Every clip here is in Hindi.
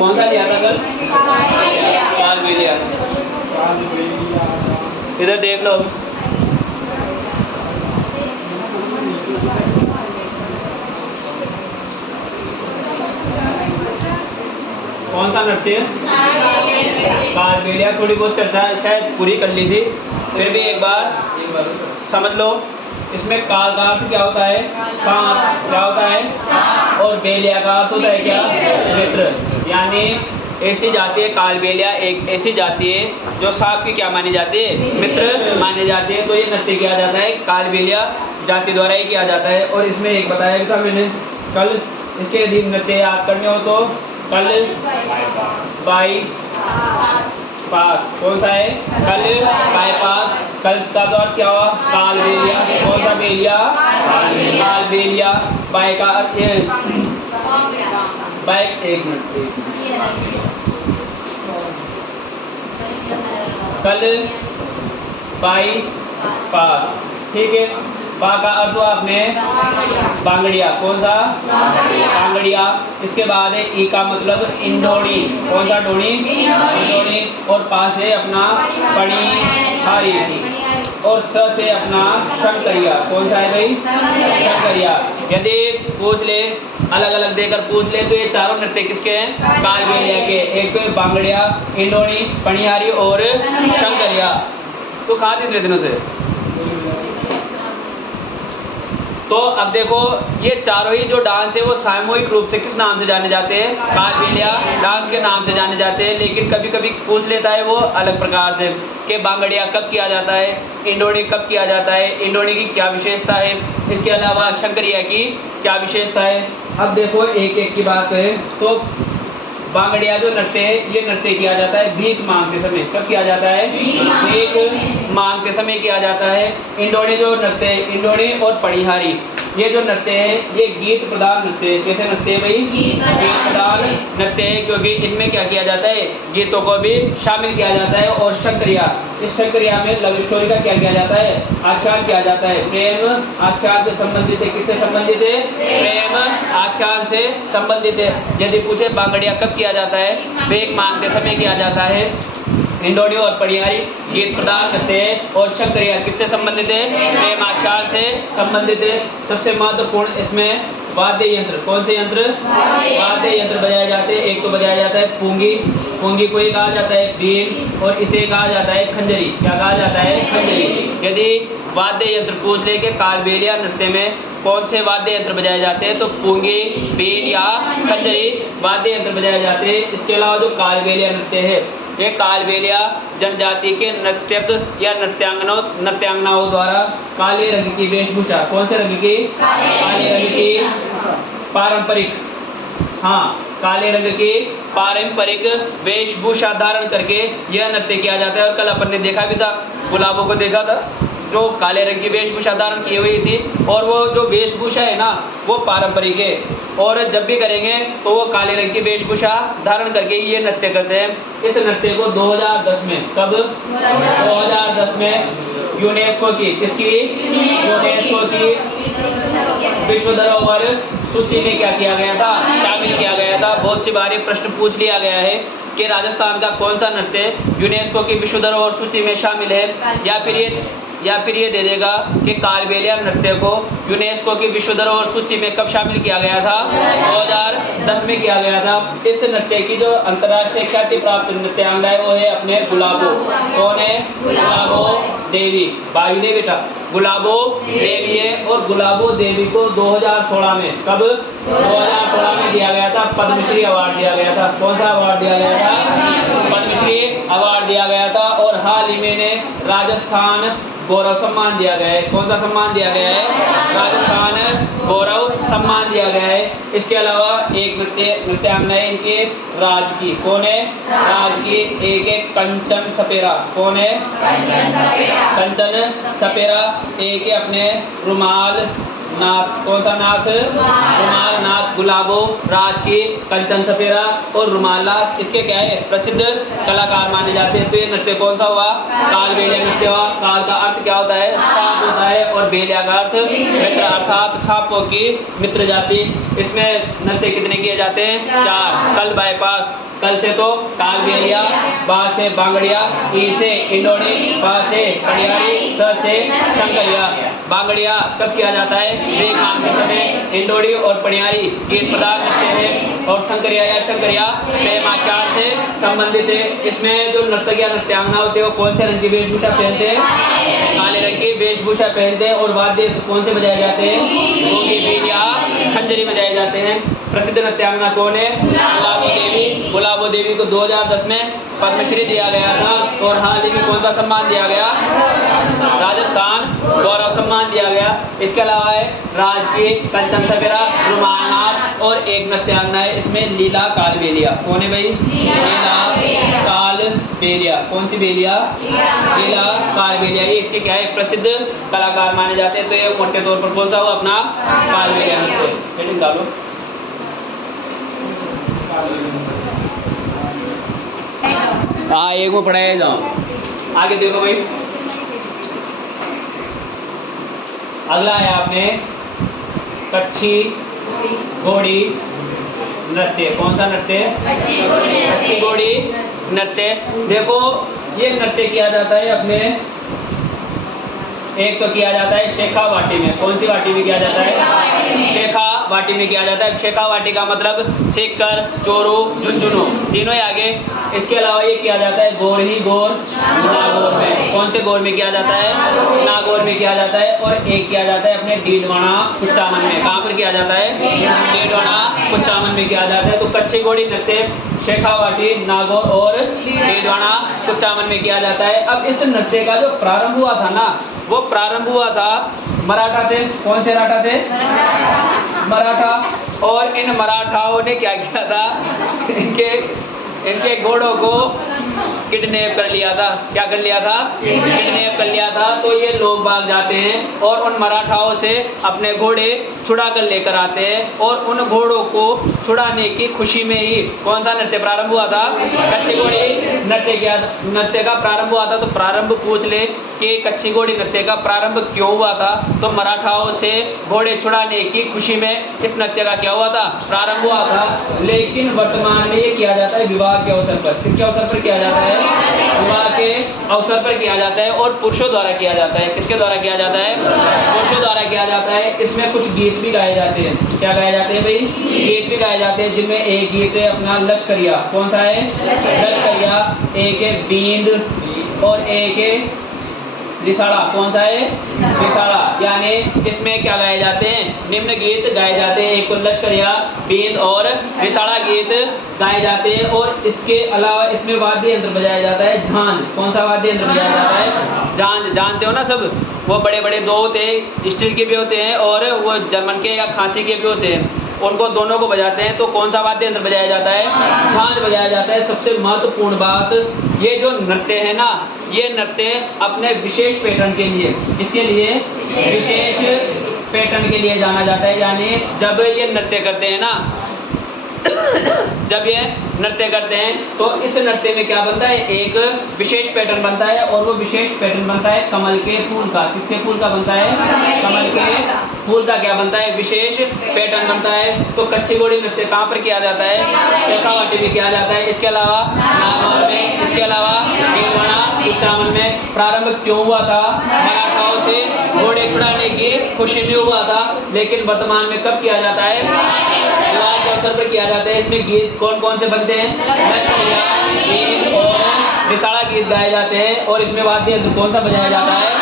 कौन सा लिया था कल? कालबेलिया। इधर देख लो। कौन सा नृत्य? कालबेलिया। थोड़ी बहुत चर्चा शायद पूरी कर ली थी, फिर भी एक बार समझ लो। इसमें काल का अर्थ क्या होता है? सांप। क्या होता है? और बेलिया का अर्थ होता है क्या? मित्र। यानी ऐसी जाति है कालबेलिया, एक ऐसी जाति है जो सांप की क्या मानी जाती है? मित्र मानी जाती है। तो ये नृत्य किया जाता है कालबेलिया जाति द्वारा ही किया जाता है। और इसमें एक बताया भी था मैंने कल, इसके यदि नृत्य याद करने हो तो कल बाई पास। कौन सा है? कल बाईपास। कल का तो अर्थ क्या हुआ? कालबेलिया। कौन सा बेलिया? कालबेलिया। बाई का अर्थ ये बाई। एक मिनट। कल बाई पास। ठीक है। बा का अर्थ हुआ आपने बांगड़िया। कौन सा? बांगड़िया। इसके बाद है ई का मतलब इंडोणी। कौन सा डोणी? इंडोणी। और पा से अपना पणिहारी और स से अपना शंकरिया। कौन सा है भाई? शंकरिया। यदि पूछ ले, अलग अलग देकर पूछ ले तो ये चारों नृत्य किसके हैं? कालबेलिया के। एक तो बांगड़िया, इंडोणी, पणिहारी और शंकरिया। तो कहा थी इतने दिनों से। तो अब देखो ये चारों ही जो डांस है वो सामूहिक रूप से किस नाम से जाने जाते हैं? कालबेलिया डांस के नाम से जाने जाते हैं। लेकिन कभी कभी पूछ लेता है वो अलग प्रकार से कि बांगड़िया कब किया जाता है, इंडोणी कब किया जाता है, इंडोणी की क्या विशेषता है, इसके अलावा शंकरिया की क्या विशेषता है। अब देखो एक एक की बात करें तो बांगड़िया जो नृत्य है ये नृत्य किया जाता है भीख मांगते समय। कब किया जाता है? भीख मांगते समय किया जाता है। इंडोणी जो नृत्य है, इंडोणी और पणिहारी ये जो नृत्य है ये गीत प्रधान नृत्य है। कैसे नृत्य है भाई? गीत प्रधान नृत्य है, क्योंकि इनमें क्या किया जाता है? गीतों को भी शामिल किया जाता है। और शंकरिया, इस शंकरिया में लव स्टोरी का क्या किया जाता है? आख्यान किया जाता है। प्रेम आख्यान से संबंधित है। किससे संबंधित है? प्रेम आख्यान से संबंधित है। यदि पूछे बांगड़िया कब किया जाता है? भीख मांगते समय किया जाता है। इंडोणी और पणिहारी गीत प्रधान नृत्य है। और शंकरिया किससे संबंधित है? प्रेम आख्यान से संबंधित है। सबसे महत्वपूर्ण इसमें वाद्य यंत्र। कौन से यंत्र? वाद्य यंत्र बजाए जाते हैं। एक तो बजाया जाता है पूंगी, पूंगी को ही कहा जाता है बीन, और इसे कहा जाता है खंजरी। क्या कहा जाता है? खंजरी। यदि वाद्य यंत्र पूछ ले के कालबेलिया नृत्य में कौन से वाद्य यंत्र बजाए जाते हैं तो पूंगी, बीन या खंजरी वाद्य यंत्र बजाए जाते हैं। इसके अलावा जो कालबेलिया नृत्य है ये कालबेलिया जनजाति के नर्तक या नृत्यांगनाओं द्वारा काले रंग की वेशभूषा। कौन से रंग की? काले रंग की पारंपरिक, हाँ काले रंग की पारंपरिक वेशभूषा धारण करके यह नृत्य किया जाता है। और कल अपन ने देखा भी था, गुलाबों को देखा था जो काले रंग की वेशभूषा धारण की हुई थी। और वो जो वेशभूषा है ना वो पारंपरिक है। और जब भी करेंगे तो वो काले रंग की वेशभूषा धारण करके ये नृत्य करते हैं। इस नृत्य को 2010 में, कब? 2010 में यूनेस्को की, किसकी? यूनेस्को की विश्व धरोहर सूची में क्या किया गया था? शामिल किया गया था। बहुत सी बार प्रश्न पूछ लिया गया है कि राजस्थान का कौन सा नृत्य यूनेस्को की विश्व धरोहर सूची में शामिल है, या फिर ये दे देगा कि कालबेलिया नृत्य को यूनेस्को की विश्व धरोहर सूची में कब शामिल किया गया था? 2010 में किया गया था। इस नृत्य की जो अंतर्राष्ट्रीय ख्याति प्राप्त नृत्यांगना है वो है अपने गुलाबो। कौन है? गुलाबो देवी। बायु ने बेटा गुलाबो देवी है। और गुलाबो देवी को 2016 में, कब? 2016 में दिया गया था पद्मश्री अवार्ड दिया गया था। कौन सा अवार्ड दिया गया था? पद्मश्री अवार्ड दिया गया था। और हाल ही में राजस्थान गौरव सम्मान दिया गया है। कौन सा सम्मान दिया गया है? राजस्थान गौरव सम्मान दिया गया है। इसके अलावा एक नृत्यांगना है इनके राज की। कौन है? राज की। एक है कंचन सपेरा। कौन है? कंचन सपेरा। एक है अपने रुमाल नाथ, कौन सा नाथ? रुमाल नाथ। गुलाबो, राज की, कंचन सफेरा और रुमाल नाथ इसके क्या है? प्रसिद्ध कलाकार माने जाते हैं। तो ये नृत्य कौन सा हुआ? काल बेलिया नृत्य हुआ। काल का अर्थ क्या होता है? सांप होता है, और बेलिया का अर्थ मित्र, अर्थात सांपों की मित्र जाति। इसमें नृत्य कितने किए जाते हैं? 4। कल बाईपास, कल से तो काल बेलिया, बा से बांगड़िया, ई से इंडोनी, पा से पड़ियारी, स से शंकरिया। बांगड़िया कब किया जाता है? ब्रेक काम के समय। इंडोड़ी और पड़ियारी गीत प्रदान नृत्य है, और शंकरिया या शंकरिया प्रेम आख्यान से संबंधित है। इसमें जो नर्तक या नृत्यांगना होते हैं वो कौन से रंग की वेशभूषा पहनते हैं? काले रंग की वेशभूषा पहनते हैं। और वाद्य कौन से बजाए जाते हैं? घोंगी, बीन या खंजरी बजाए जाते हैं। प्रसिद्ध नृत्यांगना कौन है? गुलाबो देवी। गुलाबो देवी को 2010 में पद्मश्री दिया गया था, और हाल ही में कौन सा सम्मान दिया गया? राजस्थान गौरव सम्मान दिया गया। इसके अलावा है राज की, कंचन सफेरा, रुमाल और एक नृत्यांगना है इसमें लीला कालबेलिया। कौन है भाई? लीला कालबेलिया। कौन सी बेलिया? लीला कालबेलिया। ये इसके क्या है? प्रसिद्ध कलाकार माने जाते हैं। तो ये मोटे तौर पर कौन सा हुआ अपना? कालबेलिया नृत्य। हेडिंग डालो। हाँ, एक में पढ़ाया जाओ। आगे देखो भाई, अगला है आपने कच्छी घोड़ी नृत्य। कौन सा नृत्य? कच्छी घोड़ी नृत्य। देखो ये नृत्य किया जाता है अपने, एक तो किया जाता है शेखा वाटी में। कौन सी वाटी में किया जाता है? शेखा वाटी में किया जाता है। शेखा वाटी का मतलब शेखर, चोरू, झुंझुनू तीनों ही आगे। इसके अलावा ये किया जाता है गोरही गोर, नागौर में। कौन से गौर में किया जाता है? नागौर में किया जाता है। और एक किया जाता है अपने डीडवाना कुचामन में। कहाँ पर किया जाता है? डीडवाना कुचामन में किया जाता है। तो कच्छी घोड़ी नृत्य शेखावाटी, नागौर और डीडवाना कुचामन में किया जाता है। अब इस नृत्य का जो प्रारंभ हुआ था ना, वो प्रारंभ हुआ था मराठा थे। कौन से राठा थे? मराठा। और इन मराठाओं ने क्या किया था? इनके घोड़ों को किडनैप कर लिया था। क्या कर लिया था? किडनैप कर लिया था। तो ये लोग भाग जाते हैं और उन मराठाओं से अपने घोड़े छुड़ा कर लेकर आते हैं, और उन घोड़ों को छुड़ाने की खुशी में ही कौन सा नृत्य प्रारंभ हुआ था? कच्छी घोड़ी नृत्य का प्रारंभ हुआ था। तो प्रारंभ पूछ ले कि कच्छी घोड़ी नृत्य का प्रारंभ क्यों हुआ था? तो मराठाओं से घोड़े छुड़ाने की खुशी में इस नृत्य का क्या हुआ था? प्रारंभ हुआ था। लेकिन वर्तमान में ये किया जाता है विवाह के अवसर पर। किसके अवसर पर किया जाता है? विवाह के अवसर पर किया जाता है, और पुरुषों द्वारा किया जाता है। किसके द्वारा किया जाता है? पुरुषों द्वारा किया जाता है। इसमें कुछ गीत भी गाए जाते हैं। क्या गाए जाते हैं भाई? गीत भी गाए जाते हैं, जिनमें एक गीत है अपना लश्करिया। कौन सा है? लश्करिया। एक है बींद और एक है रिसाड़ा। कौन सा है? रिसाड़ा। यानी इसमें क्या गाए जाते हैं? निम्न गीत गाए जाते हैं। एक तो लश्करिया, बींद और रिसाड़ा गीत गाए जाते हैं। और इसके अलावा इसमें वाद्य यंत्र बजाया जाता है झांझ। कौन सा वाद्य यंत्र बजाया जाता है? झांझ। जानते हो ना सब? वो बड़े बड़े दो होते हैं, स्टील के भी होते हैं और वो जर्मन के या खांसी के भी होते हैं। उनको दोनों को बजाते हैं। तो कौन सा वाद्य यंत्र बजाया जाता है? झांझ बजाया जाता है। सबसे महत्वपूर्ण बात, ये जो नृत्य है ना, ये नृत्य अपने विशेष पैटर्न के लिए, इसके लिए विशेष पैटर्न के लिए जाना जाता है। यानी जब ये नृत्य करते हैं ना, जब ये नृत्य करते हैं तो इस नृत्य में क्या बनता है? एक विशेष पैटर्न बनता है, और वो विशेष पैटर्न बनता है कमल के फूल का। किसके फूल का बनता है? कमल के फूल का क्या बनता है? विशेष पैटर्न बनता है। तो कच्छी घोड़ी नृत्य कहाँ पर किया जाता है? शेखावाटी में किया जाता है। इसके अलावा नागौर में, इसके अलावा डीडवाना कुचामन में। प्रारंभ क्यों हुआ था? मराठाओं से घोड़े छुड़ाने की खुशी में हुआ था। लेकिन वर्तमान में कब किया जाता है? विवाह के अवसर पर किया जाता है। इसमें गीत कौन कौन से बनते हैं? लश्करिया, बींद और रिसाड़ा गीत गाए जाते हैं। और इसमें वाद्य यंत्र कौन सा बजाया जाता है?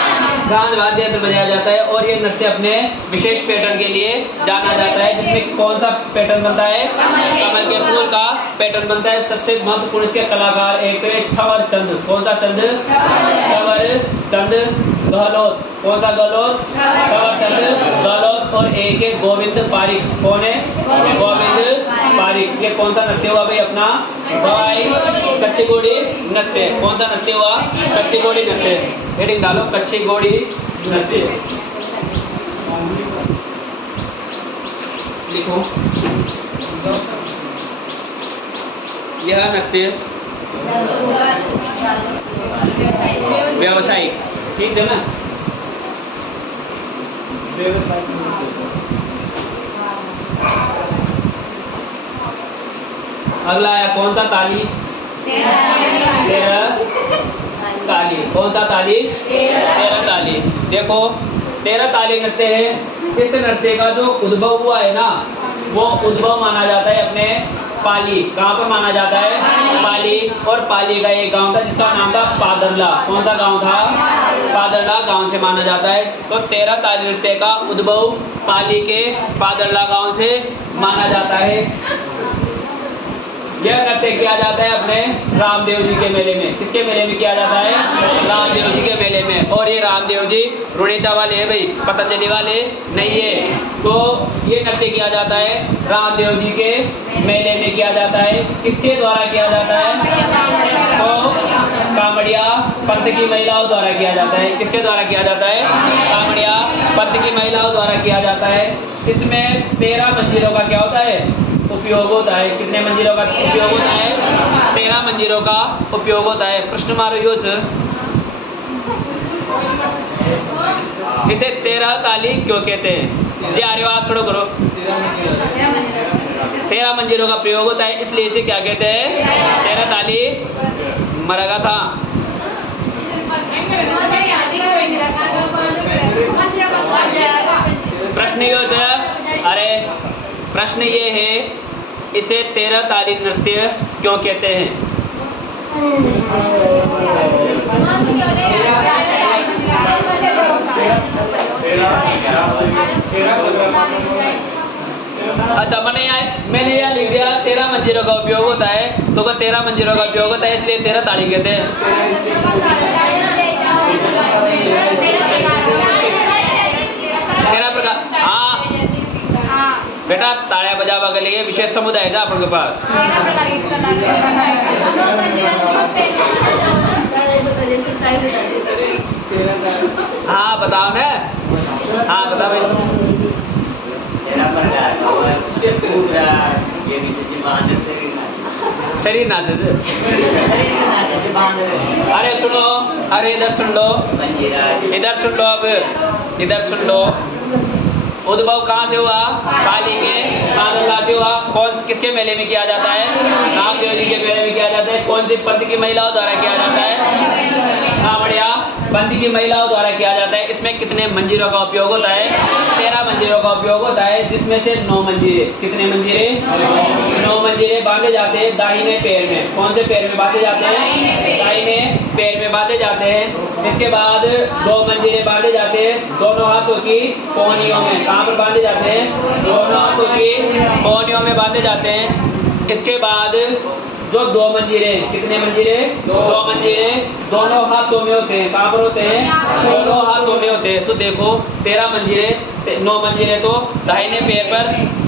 झांझ वाद्य यंत्र बजाया जाता है। और ये नृत्य अपने विशेष पैटर्न के लिए जाना जाता है, जिसमें कौन सा पैटर्न बनता है? कमल के फूल का पैटर्न बनता है। सबसे महत्वपूर्ण इसके कलाकार एक है छवर चंद। कौन सा चंद? छवर चंद गहलोत। कौन सा गहलोत? छवर चंद गहलोत। और एक है गोविंद पारिक। कौन है? गोविंद पारिक। ये कौन सा नृत्य हुआ भाई अपना? भाई कच्छी घोड़ी नृत्य। कौन सा नृत्य हुआ? कच्छी घोड़ी नृत्य। हेडिंग डालो, कच्छी घोड़ी नृत्य। लिखो। यह नृत्य व्यावसायिक, ठीक है ना? अगला है कौन सा ताली? 13 ताली। कौन सा ताली? 13 ताली। देखो 13 ताली नृत्य है। इस नृत्य का जो उद्भव हुआ है ना, वो उद्भव माना जाता है अपने पाली। कहाँ पर माना जाता है? पाली। और पाली का एक गांव था जिसका नाम था पादरला। कौन सा गांव था? पादरला गांव से माना जाता है। तो 13 ताली नृत्य का उद्भव पाली के पादरला गांव से माना जाता है। यह नृत्य किया जाता है अपने रामदेव जी के मेले में। किसके मेले में किया जाता है? रामदेव जी के मेले में। और ये रामदेव जी रुड़ेचा वाले है भाई, पतंजलि वाले नहीं है। तो ये नृत्य किया जाता है रामदेव जी के मेले में किया जाता है। किसके द्वारा किया जाता है? तो कामड़िया पंथ की महिलाओं द्वारा किया जाता है। किसके द्वारा किया जाता है? कामड़िया पंथ की महिलाओं द्वारा किया जाता है। इसमें 13 मंजिलों का क्या होता है? उपयोग होता है। कितने मंजिलों का उपयोग होता है? 13 मंजिलों का उपयोग होता है। प्रश्न मारो योच, इसे 13 ताली क्यों कहते हैं? जी आर्यवाद खड़ो करो। 13 मंजिलों का प्रयोग होता है, इसलिए इसे क्या कहते हैं? 13 ताली। मरगा था। प्रश्न योच, अरे प्रश्न ये है, इसे 13 ताली नृत्य क्यों कहते हैं? अच्छा मैंने यह लिख दिया 13 मंजिलों का उपयोग होता है। तो 13 मंजिलों का उपयोग होता है, इसलिए 13 ताली कहते हैं। 13 प्रकार। हाँ बेटा, ताड़िया बजावा के लिए विशेष समुदाय है आपके पास। हाँ बताओ ना। हाँ बताओ भाई। शरीर नाच। अरे सुनो, अरे इधर सुन लो, इधर सुन लो, अब इधर सुन लो। उद्भव कहाँ से हुआ? पाली के पादरला से हुआ। कौन किसके मेले में किया जाता है? रामदेव जी के मेले में किया जाता है। कौन सी पंथ की महिलाओं द्वारा किया जाता है? कांवड़िया पंथ की महिलाओं द्वारा किया जाता है। इसमें कितने मंजिलों का उपयोग होता है? 13 मंजिलों का उपयोग होता है, जिसमें से 9 मंजिले। कितने मंजिले? 9 मंजिले बांधे जाते हैं दाहिने पैर में। कौन से पैर में बांधे जाते हैं? दाहिने पैर में बांधे जाते हैं। इसके बाद 2 मंजिले बांधे जाते हैं दोनों हाथों की कोहनियों में। कहाँ पर बांधे जाते हैं? दोनों हाथों की कोहनियों में बांधे जाते हैं। इसके बाद जो 2 मंजिले, कितने मंजिले? 2 मंजिले दोनों हाथों में होते हैं। कहाँ पर होते हैं? दोनों हाथों में होते हैं। तो देखो 13 मंजिले, 9 मंजिले तो दाहिने पैर पर,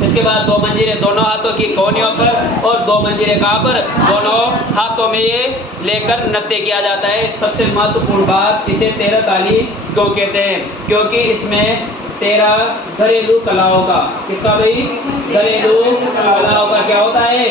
इसके बाद 2 मंजिले दोनों हाथों की कोहनियों पर, और 2 मंजिले कहाँ पर? दोनों हाथों में ये लेकर नृत्य किया जाता है। सबसे महत्वपूर्ण बात, इसे 13 ताली क्यों कहते हैं? क्योंकि इसमें 13 घरेलू कलाओं का, किसका भाई? घरेलू कलाओं का क्या होता है?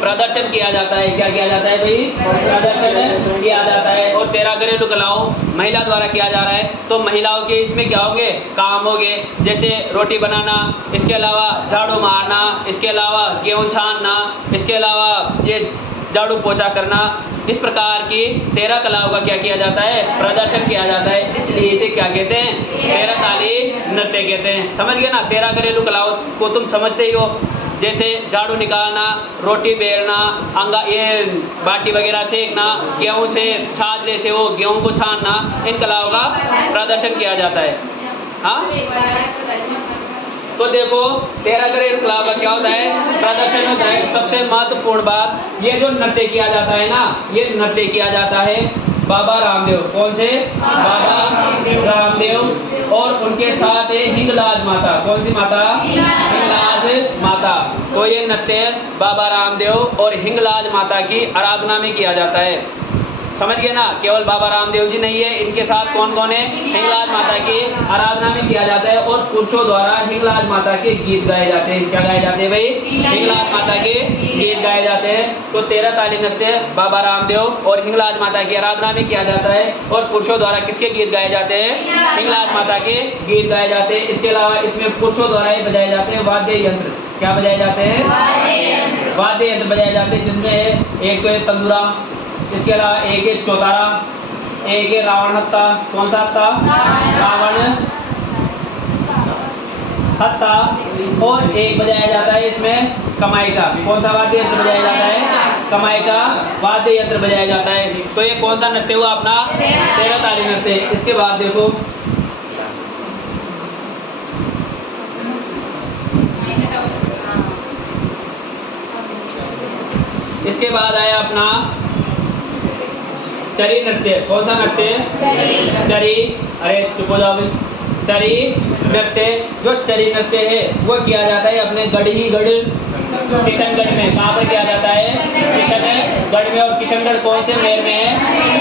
प्रदर्शन किया जाता है। क्या किया जाता है भाई? प्रदर्शन किया जाता है। और 13 घरेलू कलाओं महिला द्वारा किया जा रहा है। तो महिलाओं के इसमें क्या होंगे? काम होंगे, जैसे रोटी बनाना, इसके अलावा झाड़ू मारना, इसके अलावा गेहूं छानना, इसके अलावा ये झाड़ू पोछा करना। इस प्रकार की 13 कलाओं का क्या किया जाता है? प्रदर्शन किया जाता है। इसलिए इसे क्या कहते हैं? 13 ताली नृत्य कहते हैं। समझ गए ना? 13 घरेलू कलाओं को तुम समझते ही हो, जैसे झाड़ू निकालना, रोटी बेलना, ये बाटी वगैरह सेकना, गेहूं से छाछले से वो गेहूं को छानना, इन कलाओं का प्रदर्शन किया जाता है। हाँ तो देखो 13 घरेलू कलाओं का क्या होता है? प्रदर्शन होता है। सबसे महत्वपूर्ण बात, ये जो नृत्य किया जाता है ना, ये नृत्य किया जाता है बाबा रामदेव। कौन से? बाबा रामदेव। और उनके साथ है हिंगलाज माता। कौन सी माता? हिंगलाज माता। तो ये नृत्य बाबा रामदेव और हिंगलाज माता की आराधना में किया जाता है। समझ गए ना, केवल बाबा रामदेव जी नहीं है, इनके साथ कौन कौन है? हिंगलाज माता की आराधना में किया जाता है और पुरुषों द्वारा हिंगलाज माता के गीत गाए जाते हैं। क्या गाए जाते हैं भाई? हिंगलाज माता के गीत गाए जाते हैं। तो 13 ताली नृत्य बाबा रामदेव और हिंगलाज माता की आराधना में किया जाता है और पुरुषों द्वारा किसके गीत गाए जाते हैं? हिंगलाज माता के गीत गाए जाते हैं। इसके अलावा इसमें पुरुषों द्वारा ही बजाए जाते हैं वाद्य यंत्र। क्या बजाए जाते हैं? वाद्य यंत्र बजाए जाते हैं, जिसमें एक तो है तंदूरा, इसके अलावा एक है चौतारा, एक है रावण हत्ता। कौन सा हत्ता? रावण हत्ता। और एक बजाया जाता है इसमें कमाई का। कौन सा वाद्य यंत्र बजाया जाता है? कमाई का वाद्य यंत्र बजाया जाता है। तो ये कौन सा नृत्य हुआ अपना? 13 ताली नृत्य। इसके बाद देखो इसके बाद आया अपना चरी नृत्य। कौन सा नृत्य? चरी। अरे चुप हो जाओ। चरी नृत्य, जो चरी नृत्य है वो किया जाता है अपने गढ़ किशनगढ़ में। कहाँ पर किया जाता है? किशनगढ़ में। और किशनगढ़ कौन से मेर में है?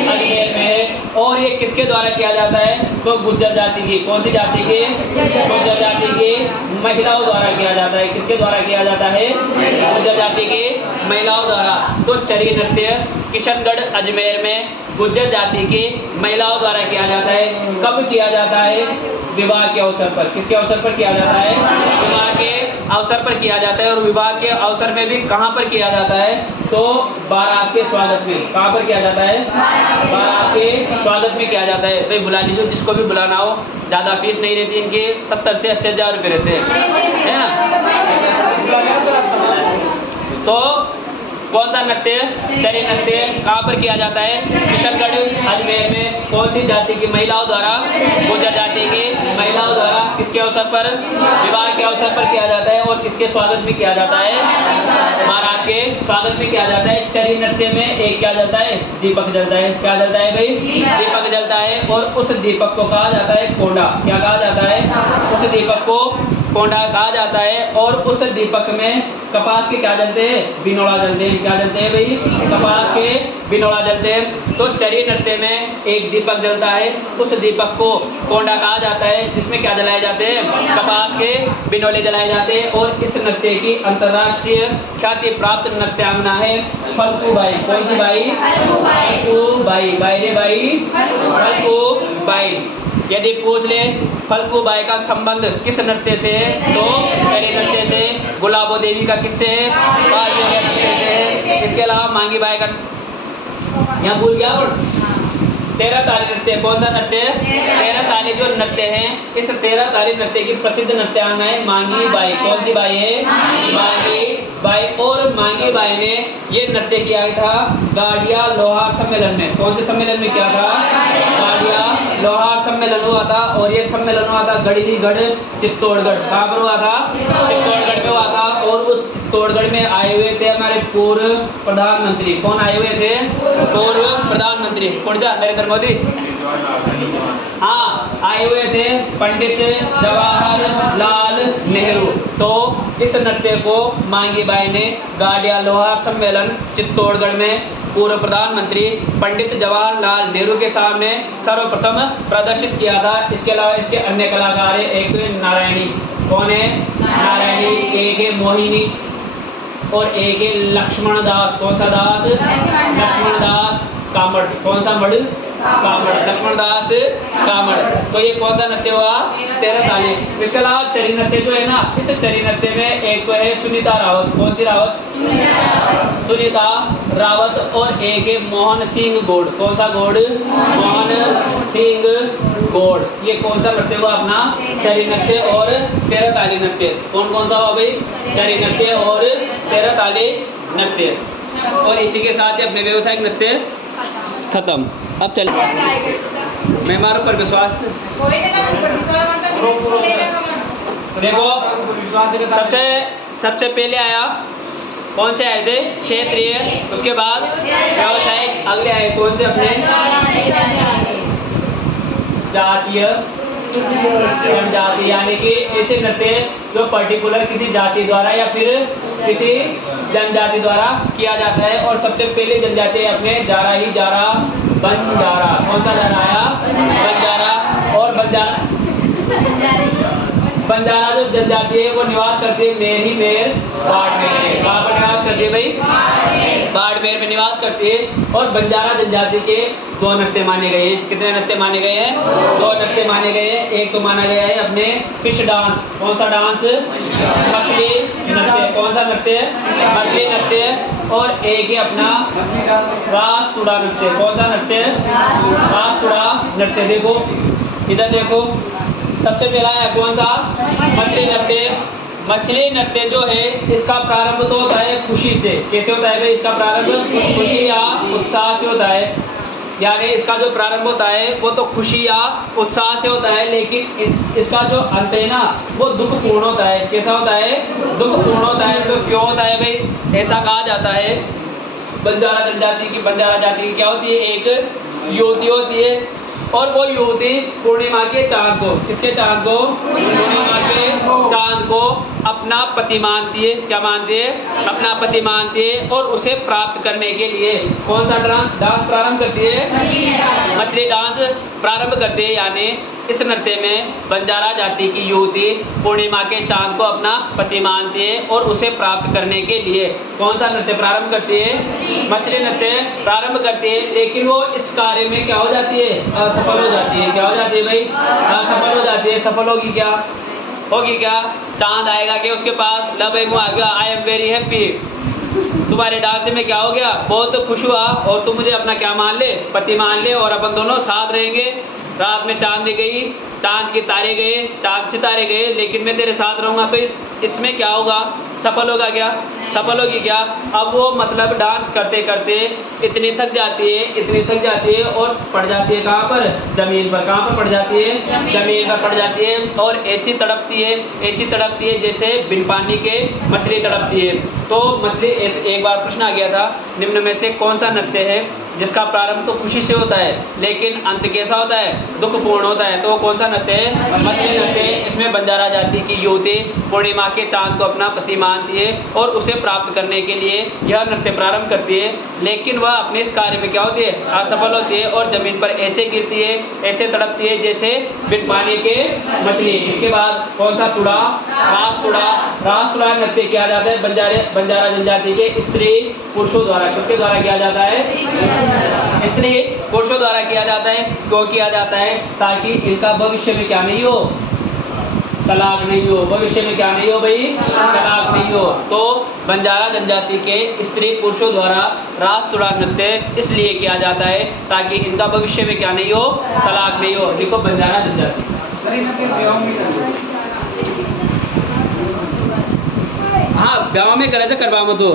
अजमेर में है। और ये किसके द्वारा किया जाता है? तो गुर्जर जाति की। कौन सी जाति की? गुर्जर जाति की महिलाओं द्वारा किया जाता है। किसके द्वारा किया जाता है? गुर्जर जाति की महिलाओं द्वारा। तो चरी नृत्य किशनगढ़ अजमेर में गुर्जर जाति की महिलाओं द्वारा किया जाता है। कब किया जाता है? विवाह के अवसर पर। किसके अवसर पर किया जाता है? विवाह के अवसर पर किया जाता है। और विवाह के अवसर में भी कहाँ पर किया जाता है? तो बारात के स्वागत में। कहाँ पर किया जाता है? बारात के स्वागत में किया जाता है। भाई बुला लीजिए जिसको भी बुलाना हो, ज़्यादा फीस नहीं रहती इनकी, 70 से 80 हज़ार रुपये रहते हैं, है ना। तो कौन सा नृत्य? चरी नृत्य। कहाँ पर किया जाता है? किशनगढ़ अजमेर में। कौन सी जाति की महिलाओं द्वारा? गुर्जर जाति की महिलाओं द्वारा। किसके अवसर पर? विवाह के अवसर पर किया जाता है। और किसके स्वागत में किया जाता है? महाराज के स्वागत में किया जाता है। चरी नृत्य में एक क्या जलता है? दीपक जलता है। क्या जलता है भाई? दीपक जलता है। और उस दीपक को कहा जाता है कोंडा। क्या कहा जाता है? उस दीपक को कोंडा कहा जाता है। और उस दीपक में कपास के क्या जलते हैं? बिनोड़ा जलते हैं। क्या जलते हैं भाई? कपास के बिनोड़ा जलते हैं। तो चरी नृत्य में एक दीपक जलता है, उस दीपक को कोंडा कहा जाता है, जिसमें क्या जलाए जाते हैं? कपास के बिनोले जलाए जाते हैं। और इस नृत्य की अंतर्राष्ट्रीय ख्याति प्राप्त नृत्यांगना है फल्गु बाई। कौन सी बाई? फल्गु बाई। बाई रे बाई, फल्गु बाई। यदि पूछ ले फल्गु बाई का संबंध किस नृत्य से है? तो चरी नृत्य से। गुलाबो देवी का किससे है? कालबेलिया नृत्य से है। इसके अलावा मांगी बाई का, यहाँ भूल गया। 13 ताली नृत्य। कौन सा नृत्य? 13 ताली जो नृत्य है, इस 13 ताली नृत्य की प्रसिद्ध नृत्यांगना है मांगी बाई। कौन सी बाई है? मांगी बाई। और मांगी बाई ने ये नृत्य किया था गाड़िया लोहार सम्मेलन में। कौन से सम्मेलन में किया था? गाड़िया लोहार सम्मेलन हुआ था। और ये सम्मेलन हुआ था गढ़ चित्तौड़गढ़। कहाँ पर हुआ था? चित्तौड़गढ़ में हुआ था। और उस चित्तौड़गढ़ में आए हुए थे हमारे पूर्व प्रधानमंत्री। कौन आए हुए थे? पूर्व प्रधानमंत्री। कौन सा? नरेंद्र मोदी। हाँ, आए हुए थे पंडित जवाहरलाल नेहरू। तो इस नृत्य को मांगी बाई ने गाड़िया लोहार सम्मेलन चित्तौड़गढ़ में पूर्व प्रधानमंत्री पंडित जवाहरलाल नेहरू के सामने सर्वप्रथम प्रदर्शित किया था। इसके अलावा इसके अन्य कलाकार है, एक नारायणी। कौन है? नारायणी। एक है मोहिनी और एक है लक्ष्मण दास। कौन सा दास? लक्ष्मण दास कामड़। कौन सा मड़? कामड़। लक्ष्मण दास कामड़। तो ये कौन सा नृत्य हुआ? 13 ताली। इसके अलावा चरी नृत्य जो है ना, इस चरी नृत्य में एक तो है सुनीता रावत। कौन सी रावत? सुनीता रावत। और एक है मोहन सिंह गौड़। कौन सा गौड़? मोहन सिंह गौड़। ये कौन सा नृत्य हुआ अपना? चरी नृत्य और 13 ताली नृत्य। कौन कौन सा हुआ भाई? चरी नृत्य और 13 ताली नृत्य। और इसी के साथ ही अपने व्यावसायिक नृत्य खत्म। अब चल मेहमानों पर विश्वास। देखो सबसे पहले आया कौन से आए थे? क्षेत्रीय। उसके बाद व्यावसायिक। अगले आए कौन से? अपने जातीय जनजाति। यानी कि ऐसे नृत्य जो पर्टिकुलर किसी जाति द्वारा या फिर किसी जनजाति द्वारा किया जाता है। और सबसे पहले जनजाति अपने जारा बंजारा। कौन सा लहरा आया? बंजारा। और बंजारा जो जनजाति है वो निवास करती है मेर ही मेर बाड़मेर में। कहाँ पर निवास करती है भाई? बाड़मेर में निवास करती है। और बंजारा जनजाति के 2 नृत्य माने गए हैं। कितने नृत्य माने गए हैं? 2 नृत्य माने गए हैं। एक तो माना गया है अपने फिश डांस। कौन सा डांस? मछली नृत्य। कौन सा नृत्य? मछली नृत्य। और एक है अपना रासतुड़ा नृत्य। कौन सा नृत्य? रासतुड़ा नृत्य। देखो इधर देखो, सबसे पहला है कौन सा? मछली नृत्य। मछली नृत्य जो है इसका प्रारंभ तो होता है खुशी से। कैसे होता है भाई इसका प्रारंभ? खुशी या उत्साह से होता है। यानी इसका जो प्रारंभ होता है वो तो खुशी या उत्साह से होता है, लेकिन इसका जो अंत है ना वो दुखपूर्ण होता है। कैसा होता है? दुखपूर्ण होता है। तो क्यों होता है भाई? ऐसा कहा जाता है बंजारा जाति की क्या होती है? एक युवती होती है और वो युवती पूर्णिमा के चांद को, किसके चांद को? पूर्णिमा के चांद को अपना पति मानती है। क्या मानती है? अपना पति मानती है। और उसे प्राप्त करने के लिए कौन सा डांस प्रारंभ करती है? मछली डांस प्रारंभ करती है। यानी इस नृत्य में बंजारा जाति की युवती पूर्णिमा के चांद को अपना पति मानती है और उसे प्राप्त करने के लिए कौन सा नृत्य प्रारंभ करती है? मछली नृत्य प्रारंभ करती है। लेकिन वो इस कार्य में क्या हो जाती है? असफल हो जाती है। क्या हो जाती है भाई? असफल हो जाती है। सफल होगी क्या? चांद आएगा क्या उसके पास? लव आ गया, आई एम वेरी हैप्पी। तुम्हारे डांस में क्या हो गया? बहुत खुश हुआ और तुम मुझे अपना क्या मान ले? पति मान ले और अपन दोनों साथ रहेंगे। रात में चांदनी गई, चांद के तारे गए, चांद सितारे गए, लेकिन मैं तेरे साथ रहूँगा। तो इसमें क्या होगा? सफल होगा क्या? सफल होगी क्या? अब वो मतलब डांस करते करते इतनी थक जाती है और पड़ जाती है कहाँ पर? जमीन पर। कहाँ पर पड़ जाती है? जमीन पर पड़ जाती है। और ऐसी तड़पती है जैसे बिन पानी के मछली तड़पती है। तो मछली एक बार प्रश्न आ गया था, निम्न में से कौन सा नृत्य है जिसका प्रारंभ तो खुशी से होता है लेकिन अंत कैसा होता है? दुखपूर्ण होता है। तो कौन सा नृत्य है? मछली नृत्य। इसमें बंजारा जाति की युवती पूर्णिमा के चांद को अपना पति मानती है और उसे प्राप्त करने के लिए यह नृत्य प्रारंभ करती है, लेकिन वह अपने इस कार्य में क्या होती है? असफल होती है और जमीन पर ऐसे गिरती है, ऐसे तड़पती है जैसे बिन पानी के मछली। इसके बाद कौन सा तुड़ा? रासतुड़ा नृत्य किया जाता है बंजारा जनजाति के स्त्री पुरुषों द्वारा। किसके द्वारा किया जाता है? स्त्री पुरुषों द्वारा किया जाता है। क्यों किया जाता है? ताकि इनका भविष्य में क्या नहीं हो? तलाक नहीं हो। भविष्य में क्या नहीं हो भाई? तलाक नहीं हो। तो बंजारा जनजाति के स्त्री पुरुषों द्वारा रासतुड़ा नृत्य इसलिए किया जाता है ताकि इनका भविष्य में क्या नहीं हो? तलाक नहीं हो। देखो बंजारा जनजाति हाँ ब्याह में करे करवा मत हो।